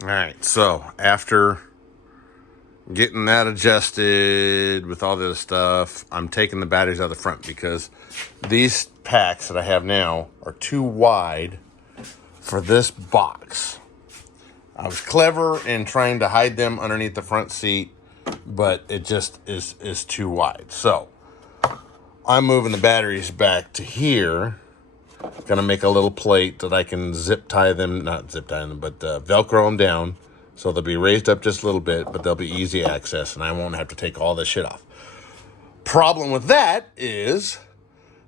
All right, so after getting that adjusted with all this stuff, I'm taking the batteries out of the front because these packs that I have now are too wide for this box. I was clever in trying to hide them underneath the front seat, but it just is too wide. So I'm moving the batteries back to here. Gonna make a little plate that I can zip tie them, not zip tie them, but Velcro them down. So they'll be raised up just a little bit, but they'll be easy access and I won't have to take all this shit off. Problem with that is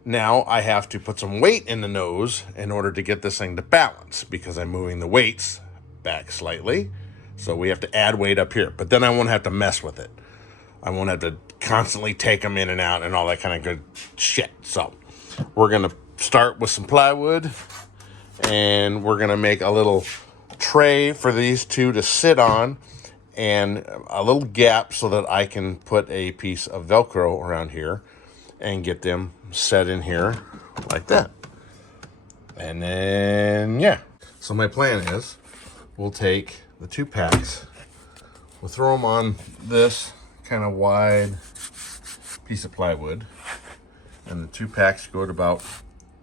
now I have to put some weight in the nose in order to get this thing to balance because I'm moving the weights back slightly. So we have to add weight up here, but then I won't have to mess with it. I won't have to constantly take them in and out and all that kind of good shit. So we're gonna start with some plywood and we're gonna make a little tray for these two to sit on and a little gap so that I can put a piece of Velcro around here and get them set in here like that. And then, yeah. So my plan is we'll take the two packs, we'll throw them on this kind of wide piece of plywood, and the two packs go to about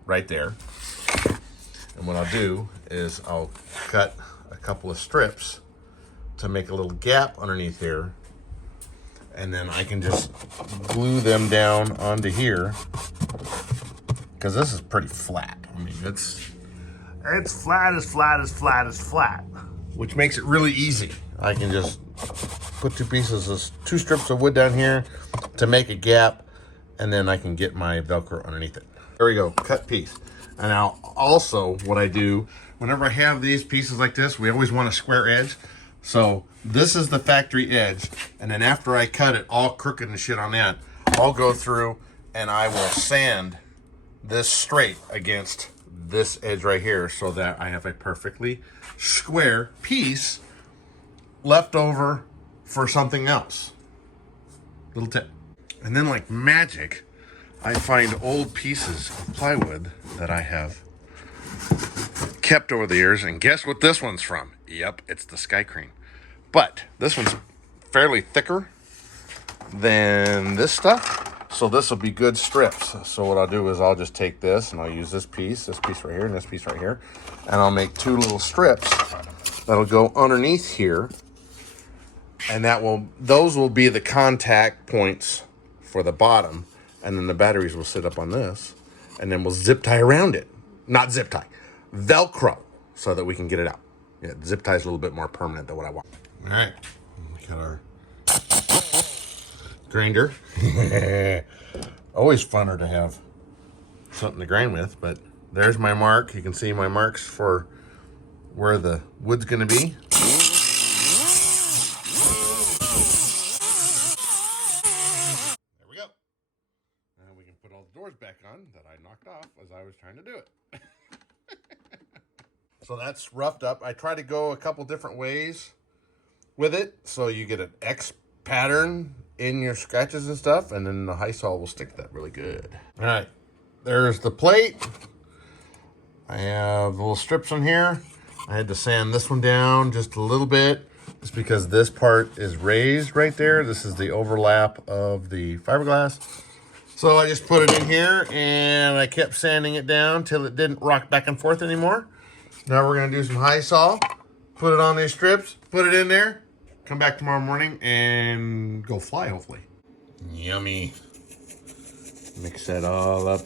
right there. And what I'll do is I'll cut a couple of strips to make a little gap underneath here, and then I can just glue them down onto here because this is pretty flat. I mean, it's flat as flat as flat as flat, which makes it really easy. I can just put two strips of wood down here to make a gap, and then I can get my Velcro underneath it. There we go, cut piece. And now also what I do, whenever I have these pieces like this, we always want a square edge. So this is the factory edge. And then after I cut it all crooked and shit on that, I'll go through and I will sand this straight against this edge right here so that I have a perfectly square piece left over for something else. Little tip. And then like magic, I find old pieces of plywood that I have kept over the years, and guess what this one's from? Yep, it's the Sky Crane. But this one's fairly thicker than this stuff, so this will be good strips. So what I'll do is I'll just take this and I'll use this piece right here, and this piece right here, and I'll make two little strips that'll go underneath here, and those will be the contact points for the bottom, and then the batteries will sit up on this, and then we'll zip tie around it. Not zip tie, Velcro, so that we can get it out. Yeah, zip tie is a little bit more permanent than what I want. All right, we got our grinder. Always funner to have something to grind with, but there's my mark. You can see my marks for where the wood's gonna be. There we go. And we can put all the doors back on that I knocked off as I was trying to do it. So that's roughed up. I try to go a couple different ways with it, so you get an X pattern in your scratches and stuff, and then the high saw will stick that really good. All right, there's the plate. I have little strips on here. I had to sand this one down just a little bit, just because this part is raised right there. This is the overlap of the fiberglass. So I just put it in here, and I kept sanding it down till it didn't rock back and forth anymore. Now we're gonna do some high saw, put it on these strips, put it in there, come back tomorrow morning and go fly, hopefully. Yummy. Mix that all up.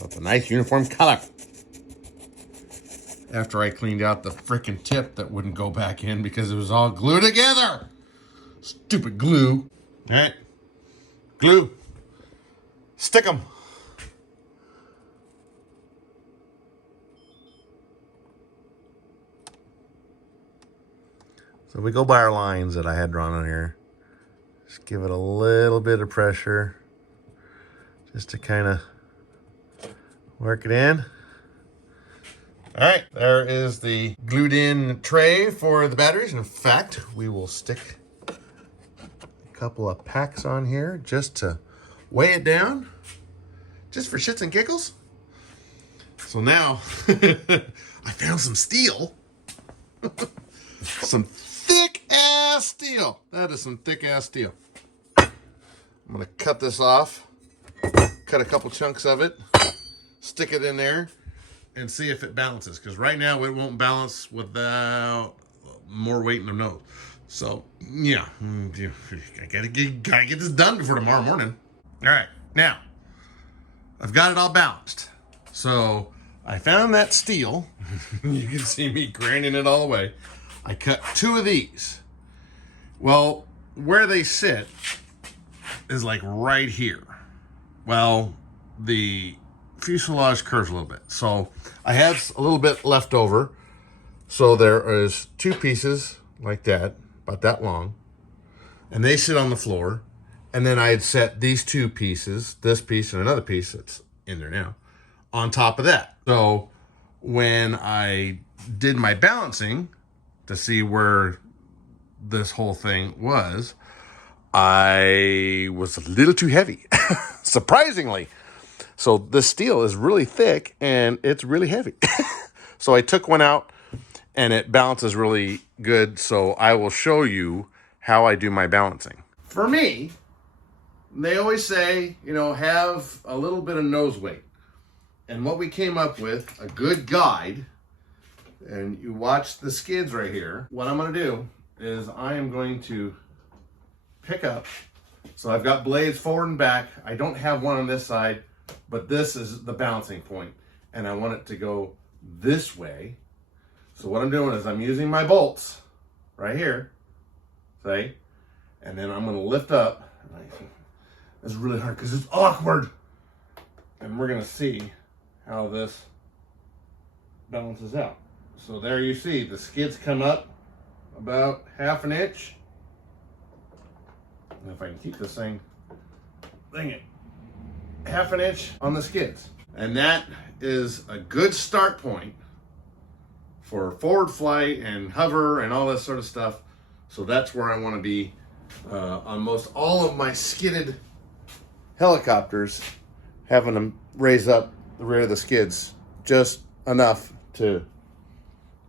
With a nice uniform color. After I cleaned out the frickin' tip that wouldn't go back in because it was all glued together. Stupid glue. All right, glue. Stick them. So we go by our lines that I had drawn on here. Just give it a little bit of pressure just to kind of work it in. All right, there is the glued in tray for the batteries. In fact, we will stick a couple of packs on here just to weigh it down, just for shits and giggles. So now I found some steel. Some thick ass steel. That is some thick ass steel. I'm gonna cut this off, cut a couple chunks of it, stick it in there, and see if it balances. Because right now it won't balance without more weight in the nose. So yeah, I gotta get this done before tomorrow morning. All right, now I've got it all balanced. So I found that steel. You can see me grinding it all away. I cut 2 of these. Well, where they sit is like right here. Well, the fuselage curves a little bit. So I have a little bit left over. So there is 2 pieces like that, about that long. And they sit on the floor. And then I had set these 2 pieces, this piece and another piece that's in there now, on top of that. So when I did my balancing to see where this whole thing was, I was a little too heavy, surprisingly. So this steel is really thick and it's really heavy. So I took one out and it balances really good. So I will show you how I do my balancing. For me, they always say, you know, have a little bit of nose weight. And what we came up with, a good guide, and you watch the skids right here. What I'm going to do is I am going to pick up. So I've got blades forward and back. I don't have one on this side, but this is the balancing point. And I want it to go this way. So what I'm doing is I'm using my bolts right here, see? And then I'm going to lift up. It's really hard because it's awkward. And we're going to see how this balances out. So there you see the skids come up about 1/2 inch. And if I can keep this thing, dang it, 1/2 inch on the skids. And that is a good start point for forward flight and hover and all this sort of stuff. So that's where I want to be on most all of my skidded helicopters, having them raise up the rear of the skids just enough to,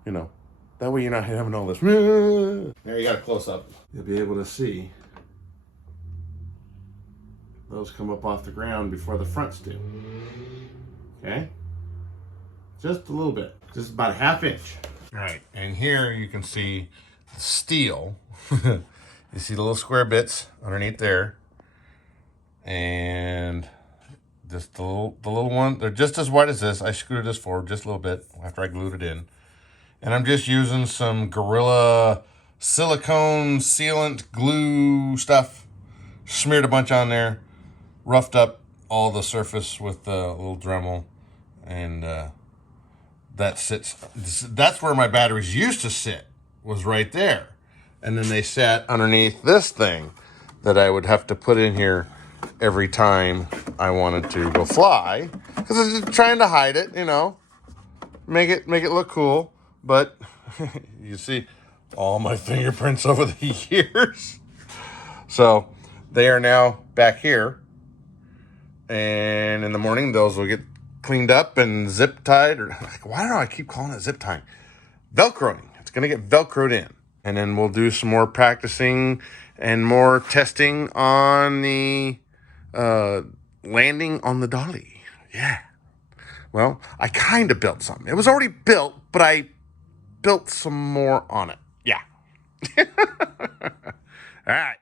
you know, that way you're not having all this. There, you got a close up. You'll be able to see those come up off the ground before the fronts do. Okay? Just a little bit. Just about 1/2 inch. All right, and here you can see the steel. You see the little square bits underneath there. And just the little one, they're just as wide as this. I screwed this forward just a little bit after I glued it in. And I'm just using some Gorilla silicone sealant glue stuff. Smeared a bunch on there. Roughed up all the surface with a little Dremel. And that sits, that's where my batteries used to sit, was right there. And then they sat underneath this thing that I would have to put in here every time I wanted to go fly, because I was just trying to hide it, you know, make it look cool. But you see all my fingerprints over the years. So they are now back here, and in the morning those will get cleaned up and zip tied, or why do I keep calling it zip tying? Velcroing. It's gonna get Velcroed in, and then we'll do some more practicing and more testing on the landing on the dolly. Yeah. Well, I kind of built something. It was already built, but I built some more on it. Yeah. All right.